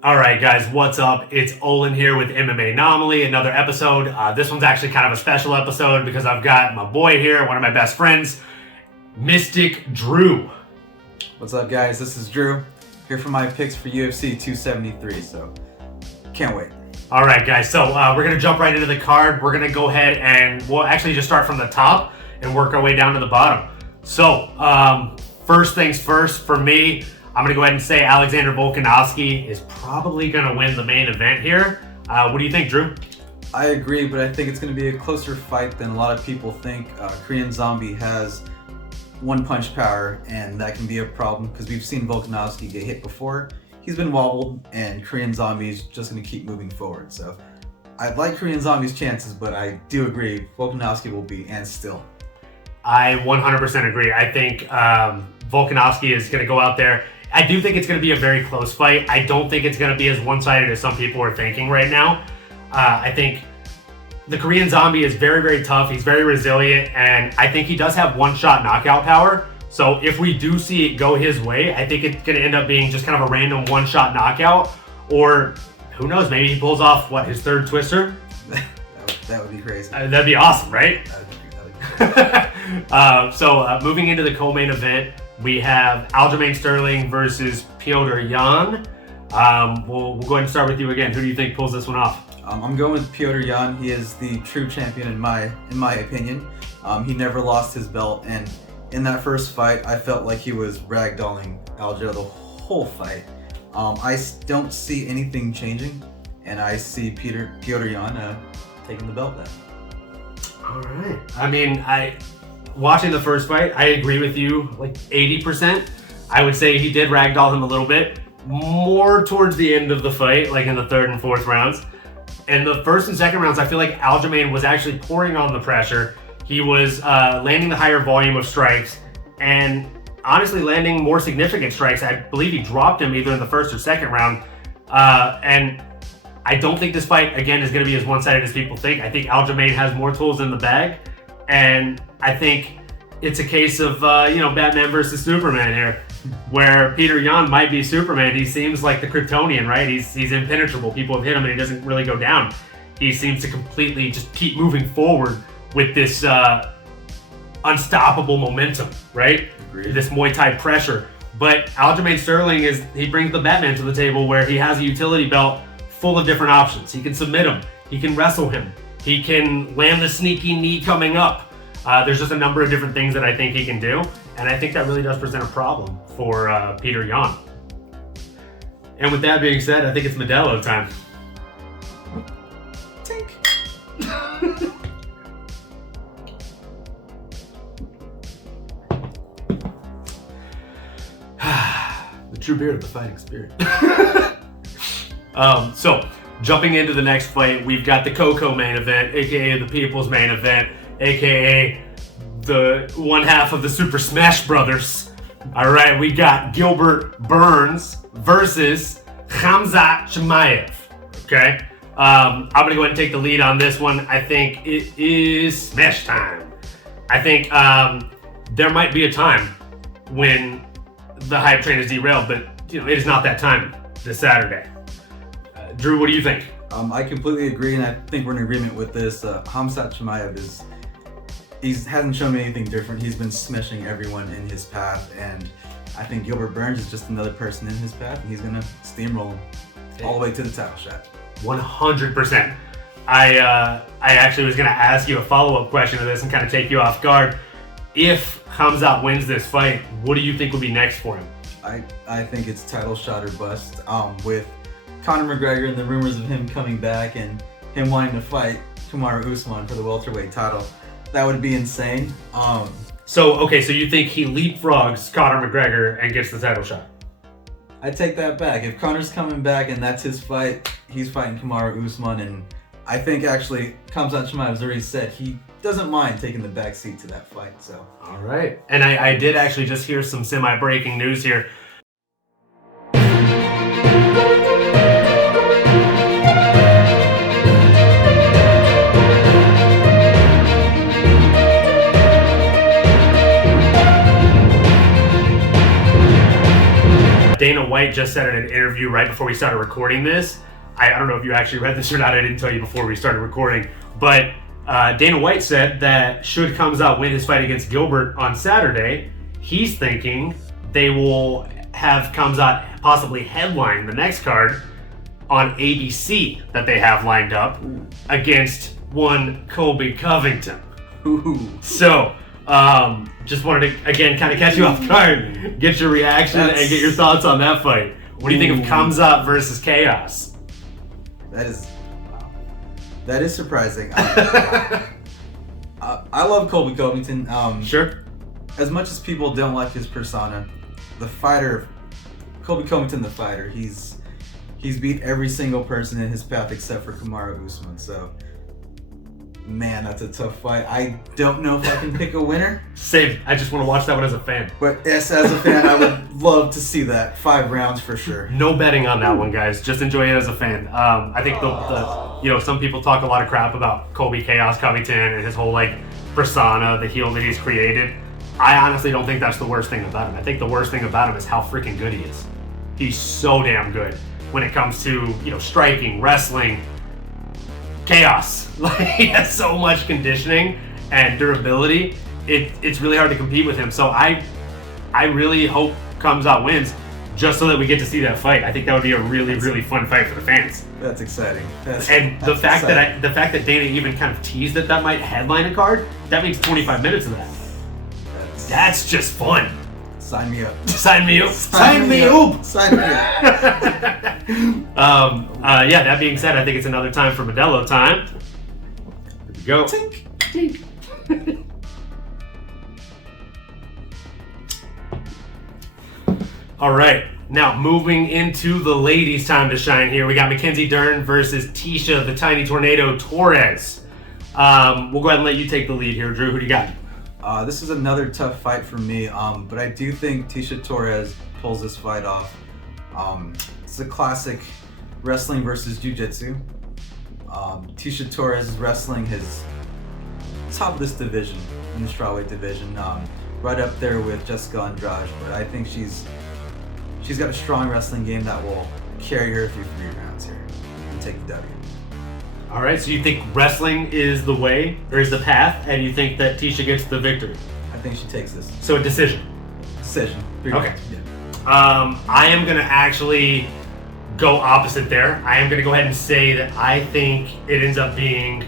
All right, guys, what's up? It's Olin here with MMAnomaly, another episode. This one's actually kind of a special episode because I've got my boy here, one of my best friends, Mystic Drew. What's up, guys? This is Drew, here for my picks for UFC 273, so can't wait. All right, guys, so we're going to jump right into the card. We're going to go ahead and we'll actually just start from the top and work our way down to the bottom. So, first things first, for me, I'm going to go ahead and say Alexander Volkanovski is probably going to win the main event here. What do you think, Drew? I agree, but I think it's going to be a closer fight than a lot of people think. Korean Zombie has one-punch power, and that can be a problem because we've seen Volkanovski get hit before. He's been wobbled, and Korean Zombie is just going to keep moving forward. So I like Korean Zombie's chances, but I do agree Volkanovski will be and still. I 100% agree. I think Volkanovski is going to go out there. I do think it's going to be a very close fight. I don't think it's going to be as one-sided as some people are thinking right now. I think the Korean Zombie is very, very tough. He's very resilient, and I think he does have one-shot knockout power. So if we do see it go his way, I think it's going to end up being just kind of a random one-shot knockout, or who knows, maybe he pulls off, his third twister? That would be crazy. That'd be awesome, right? That would be So moving into the co-main event, we have Aljamain Sterling versus Petr Yan. We'll go ahead and start with you again. Who do you think pulls this one off? I'm going with Petr Yan. He is the true champion in my opinion. He never lost his belt, and in that first fight, I felt like he was ragdolling Aljo the whole fight. I don't see anything changing, and I see Petr Yan taking the belt then. All right. I mean, watching the first fight, I agree with you like 80%. I would say he did ragdoll him a little bit, more towards the end of the fight, like in the third and fourth rounds. In the first and second rounds, I feel like Aljamain was actually pouring on the pressure. He was landing the higher volume of strikes and honestly landing more significant strikes. I believe he dropped him either in the first or second round. And I don't think this fight, again, is going to be as one-sided as people think. I think Aljamain has more tools in the bag. And I think it's a case of, Batman versus Superman here, where Petr Yan might be Superman. He seems like the Kryptonian, right? He's impenetrable. People have hit him and he doesn't really go down. He seems to completely just keep moving forward with this unstoppable momentum, right? Agreed. This Muay Thai pressure. But Aljamain Sterling he brings the Batman to the table where he has a utility belt full of different options. He can submit him. He can wrestle him. He can land the sneaky knee coming up. There's just a number of different things that I think he can do, and I think that really does present a problem for Petr Yan. And with that being said, I think it's Modelo time. Tink. The true beard of the fighting spirit. So, jumping into the next fight, we've got the Coco main event, aka the People's main event, aka the one half of the Super Smash Brothers. All right, we got Gilbert Burns versus Khamzat Chimaev. Okay, I'm gonna go ahead and take the lead on this one. I think it is smash time. I think there might be a time when the hype train is derailed, but it is not that time this Saturday. Drew, what do you think? I completely agree, and I think we're in agreement with this. Khamzat Chimaev hasn't shown me anything different. He's been smashing everyone in his path, and I think Gilbert Burns is just another person in his path, and he's gonna steamroll him all the way to the title shot. 100%. I actually was gonna ask you a follow-up question to this and kind of take you off guard. If Khamzat wins this fight, what do you think will be next for him? I think it's title shot or bust. With Conor McGregor and the rumors of him coming back and him wanting to fight Kamaru Usman for the welterweight title, that would be insane. So you think he leapfrogs Conor McGregor and gets the title shot? I take that back. If Conor's coming back and that's his fight, he's fighting Kamaru Usman, and I think actually Khamzat Chimaev has already said he doesn't mind taking the back seat to that fight. So. All right. And I did actually just hear some semi-breaking news here. Dana White just said in an interview right before we started recording this. I don't know if you actually read this or not. I didn't tell you before we started recording. But Dana White said that should Khamzat win his fight against Gilbert on Saturday, he's thinking they will have Khamzat possibly headline the next card on ABC that they have lined up against one Colby Covington. Ooh. So, just wanted to, again, kind of catch you off guard, get your reaction and get your thoughts on that fight. What do you think of Khamzat versus Chaos? That is surprising. I love Colby Covington. Sure. As much as people don't like his persona, the fighter, Colby Covington, the fighter, he's beat every single person in his path except for Kamaru Usman. So, man, that's a tough fight. I don't know if I can pick a winner. Same. I just want to watch that one as a fan. But yes, as a fan, I would love to see that 5 rounds for sure. No betting on that one, guys. Just enjoy it as a fan. I think the some people talk a lot of crap about Colby Chaos Covington and his whole persona, the heel that he's created. I honestly don't think that's the worst thing about him. I think the worst thing about him is how freaking good he is. He's so damn good when it comes to striking, wrestling, chaos. He has so much conditioning and durability. It's really hard to compete with him. So I really hope Khamzat wins, just so that we get to see that fight. I think that would be a really fun fight for the fans. That's exciting. The fact that Dana even kind of teased that might headline a card, that makes 25 minutes of that. That's just fun. Sign me up. Sign me up. Sign me up. Sign me up. Yeah, that being said, I think it's another time for Modelo time. Here we go. Tink. Tink. All right, now moving into the ladies' time to shine here. We got Mackenzie Dern versus Tisha, the Tiny Tornado Torres. We'll go ahead and let you take the lead here, Drew. Who do you got? This is another tough fight for me, but I do think Tisha Torres pulls this fight off. It's a classic wrestling versus jiu-jitsu. Tisha Torres is wrestling his top of this division, in the strawweight division, right up there with Jessica Andrade, but I think she's got a strong wrestling game that will carry her through 3 rounds here and take the W. All right, so you think wrestling is the way, or is the path, and you think that Tisha gets the victory? I think she takes this. So a decision. Decision. 3 Okay. rounds. Yeah. I am going to actually go opposite there. I am going to go ahead and say that I think it ends up being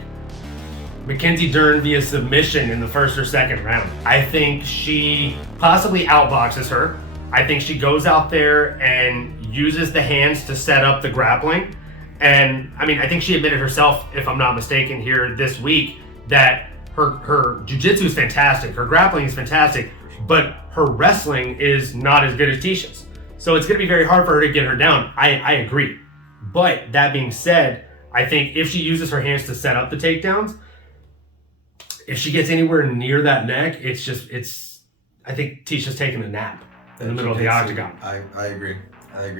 Mackenzie Dern via submission in the first or second round. I think she possibly outboxes her. I think she goes out there and uses the hands to set up the grappling. And I mean, I think she admitted herself, if I'm not mistaken, here this week, that her jiu-jitsu is fantastic, her grappling is fantastic, but her wrestling is not as good as Tisha's. So it's going to be very hard for her to get her down. I agree. But that being said, I think if she uses her hands to set up the takedowns, if she gets anywhere near that neck, I think Tisha's taking a nap in the middle of the octagon. I agree.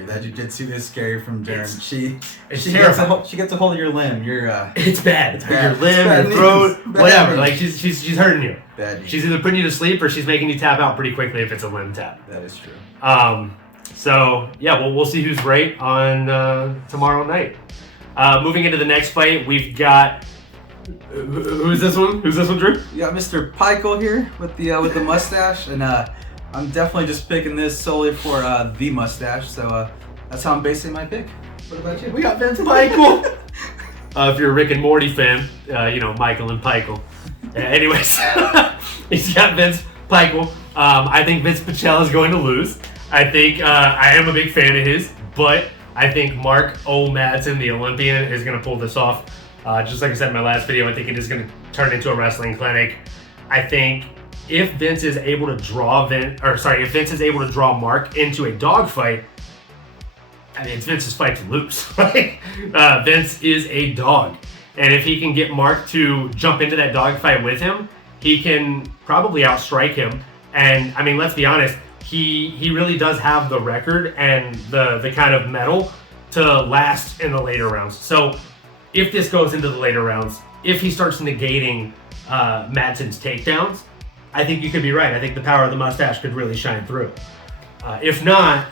That jiu-jitsu is scary from Dern. She terrible. She gets a hold of your limb. It's bad. It's bad. Your limb, your throat, whatever. Like she's hurting you. Bad. She's either putting you to sleep or she's making you tap out pretty quickly if it's a limb tap. That is true. So yeah, we'll see who's right on tomorrow night. Moving into the next fight, we've got who's this one? Who's this one, Drew? You got Mr. Pikel here with the mustache, and I'm definitely just picking this solely for the mustache. So that's how I'm basing my pick. What about you? We got Vince Pikel. If you're a Rick and Morty fan, Michael and Pikel. Anyways, he's got Vince Pikel. I think Vince Pichel is going to lose. I think I am a big fan of his, but I think Mark O. Madsen, the Olympian, is going to pull this off. Just like I said in my last video, I think it is going to turn into a wrestling clinic. I think if Vince is able to draw Mark into a dogfight, I mean, it's Vince's fight to lose, right? Vince is a dog. And if he can get Mark to jump into that dogfight with him, he can probably outstrike him. And I mean, let's be honest, he really does have the record and the kind of mettle to last in the later rounds. So if this goes into the later rounds, if he starts negating Madsen's takedowns, I think you could be right. I think the power of the mustache could really shine through. If not,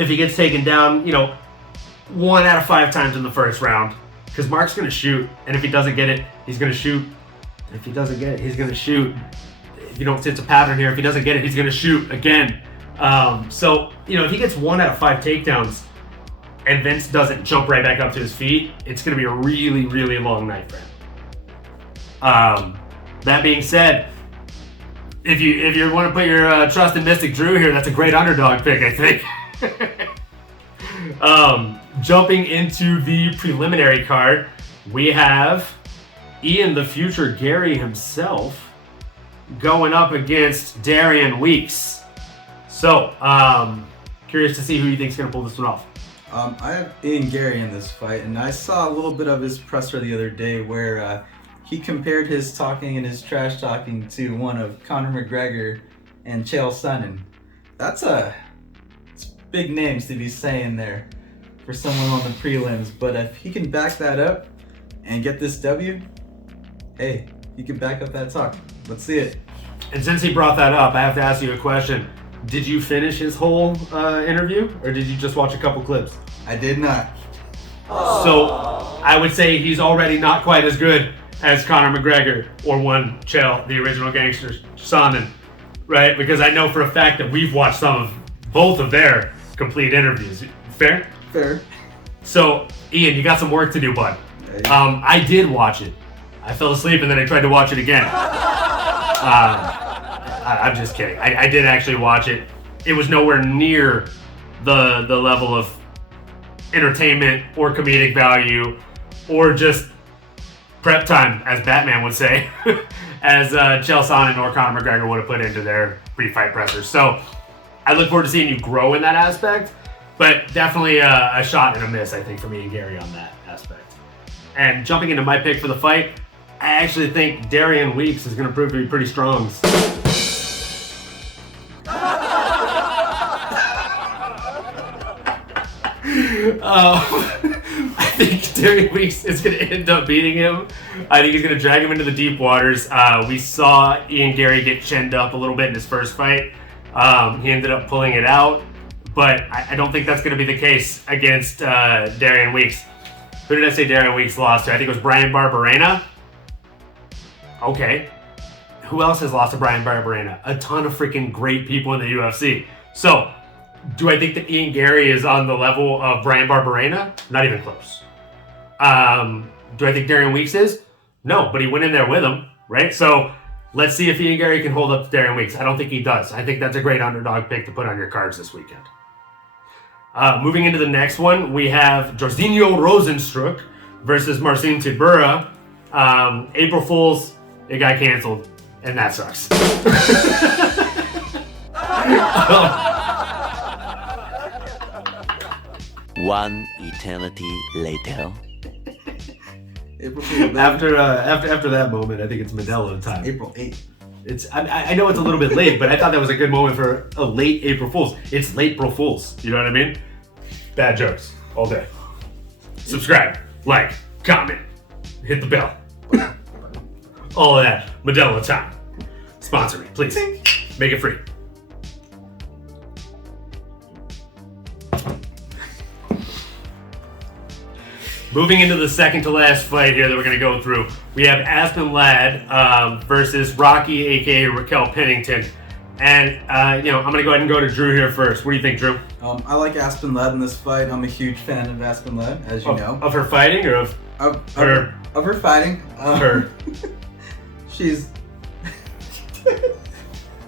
if he gets taken down, 1 out of 5 times in the first round. Because Mark's going to shoot, and if he doesn't get it, he's going to shoot. And if he doesn't get it, he's going to shoot. It's a pattern here. If he doesn't get it, he's going to shoot again. So, if he gets 1 out of 5 takedowns and Vince doesn't jump right back up to his feet, it's going to be a really, really long night for him. That being said, if you want to put your trust in Mystic Drew here, that's a great underdog pick, I think. Jumping into the preliminary card, we have Ian the Future Gary himself going up against Darian Weeks. So, curious to see who you think is going to pull this one off. I have Ian Gary in this fight, and I saw a little bit of his presser the other day where he compared his talking and his trash talking to one of Conor McGregor and Chael Sonnen. It's big names to be saying there for someone on the prelims, but if he can back that up and get this W, hey, he can back up that talk. Let's see it. And since he brought that up, I have to ask you a question. Did you finish his whole interview, or did you just watch a couple clips? I did not. So I would say he's already not quite as good as Conor McGregor or one Chael, the original gangster, Sonnen, right? Because I know for a fact that we've watched both of their complete interviews. Fair? Fair. So, Ian, you got some work to do, bud. I did watch it. I fell asleep and then I tried to watch it again. I'm just kidding. I did actually watch it. It was nowhere near the level of entertainment or comedic value or just prep time, as Batman would say, as Chael Sonnen or Conor McGregor would have put into their pre-fight pressers. So I look forward to seeing you grow in that aspect, but definitely a shot and a miss, I think, for me and Gary on that aspect. And jumping into my pick for the fight, I actually think Darian Weeks is going to prove to be pretty strong. I think Darian Weeks is going to end up beating him. I think he's going to drag him into the deep waters. We saw Ian Gary get chinned up a little bit in his first fight. He ended up pulling it out, but I don't think that's going to be the case against Darian Weeks. Who did I say Darian Weeks lost to? I think it was Brian Barberena. Okay. Who else has lost to Brian Barberena? A ton of freaking great people in the UFC. So, do I think that Ian Gary is on the level of Brian Barberena? Not even close. Do I think Darian Weeks is? No, but he went in there with him, right? So, let's see if Ian Gary can hold up to Darian Weeks. I don't think he does. I think that's a great underdog pick to put on your cards this weekend. Moving into the next one, we have Jorginho Rosenstruck versus Marcin Tibura. April Fools, it got canceled, and that sucks. One eternity later. April Fool's Day. After that moment, I think it's Modelo time. April 8th. I know it's a little bit late, but I thought that was a good moment for a late April Fool's. It's late April Fool's. You know what I mean? Bad jokes all day. Subscribe, like, comment, hit the bell. All of that. Modelo Time. Sponsor me, please. Make it free. Moving into the second to last fight here that we're going to go through, we have Aspen Ladd versus Rocky, aka Raquel Pennington. And, I'm going to go ahead and go to Drew here first. What do you think, Drew? I like Aspen Ladd in this fight. I'm a huge fan of Aspen Ladd, as you know. Of her fighting or of her? Of her fighting. Her. She's...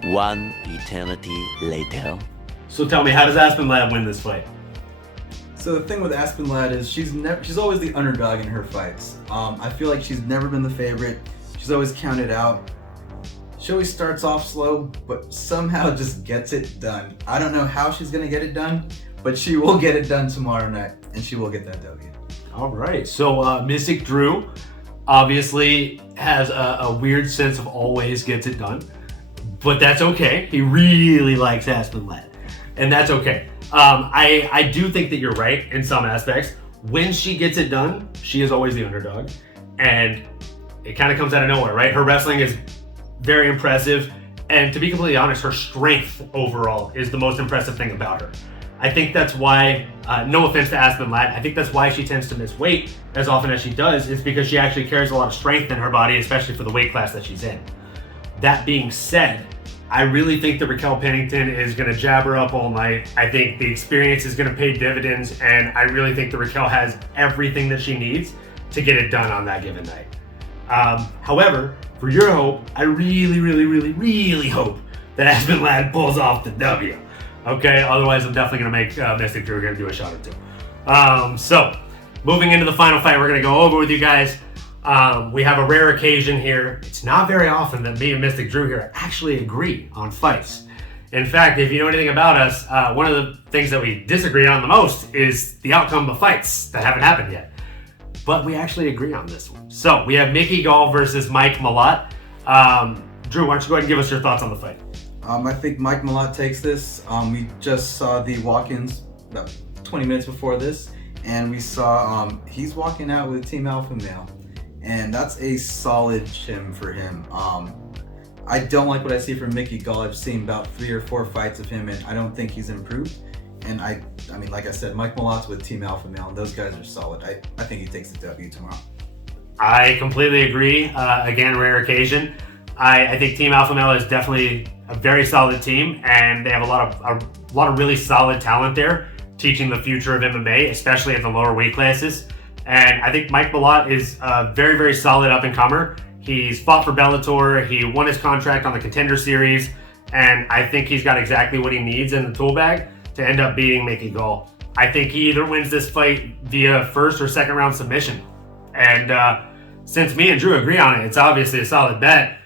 One eternity later. So tell me, how does Aspen Ladd win this fight? So the thing with Aspen Ladd is she's always the underdog in her fights. I feel like she's never been the favorite. She's always counted out. She always starts off slow, but somehow just gets it done. I don't know how she's gonna get it done, but she will get it done tomorrow night, and she will get that W. All right, so Mystic Drew obviously has a weird sense of always gets it done, but that's okay. He really likes Aspen Ladd, and that's okay. I do think that you're right in some aspects. When she gets it done, she is always the underdog, and it kind of comes out of nowhere, right? Her wrestling is very impressive, and to be completely honest, her strength overall is the most impressive thing about her. I think that's why, no offense to Aspen Ladd, I think that's why she tends to miss weight as often as she does, is because she actually carries a lot of strength in her body, especially for the weight class that she's in. That being said, I really think that Raquel Pennington is going to jab her up all night. I think the experience is going to pay dividends, and I really think that Raquel has everything that she needs to get it done on that given night. However, for your hope, I really, really, really, really hope that Aspen Ladd pulls off the W. Okay, otherwise I'm definitely going to make Mystic Drew here do a shot or two. So, moving into the final fight, we're going to go over with you guys. We have a rare occasion here. It's not very often that me and Mystic Drew here actually agree on fights. In fact, if you know anything about us, one of the things that we disagree on the most is the outcome of fights that haven't happened yet. But we actually agree on this one. So we have Mickey Gall versus Mike Malott. Drew, why don't you go ahead and give us your thoughts on the fight? I think Mike Malott takes this. We just saw the walk-ins about 20 minutes before this, and we saw he's walking out with Team Alpha Male, and that's a solid shim for him. I don't like what I see from Mickey Gall. I've seen about 3 or 4 fights of him, and I don't think he's improved. And I mean, like I said, Mike Malott's with Team Alpha Male, and those guys are solid. I think he takes the W tomorrow. I completely agree. Again, rare occasion. I think Team Alpha Male is definitely a very solid team, and they have a lot of really solid talent there, teaching the future of MMA, especially at the lower weight classes. And I think Mike Malott is a very, very solid up-and-comer. He's fought for Bellator. He won his contract on the Contender Series, and I think he's got exactly what he needs in the tool bag to end up beating Mickey Gall. I think he either wins this fight via first or second round submission. And since me and Drew agree on it, it's obviously a solid bet,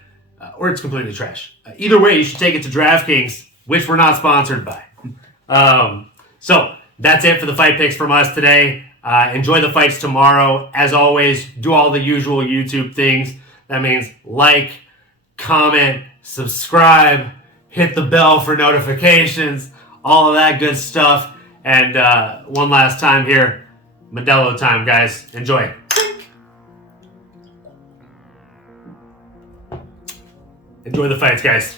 or it's completely trash. Either way, you should take it to DraftKings, which we're not sponsored by. So that's it for the fight picks from us today. Enjoy the fights tomorrow. As always, do all the usual YouTube things. That means like, comment, subscribe, hit the bell for notifications, all of that good stuff. And one last time here, Modelo time, guys. Enjoy. Enjoy the fights, guys.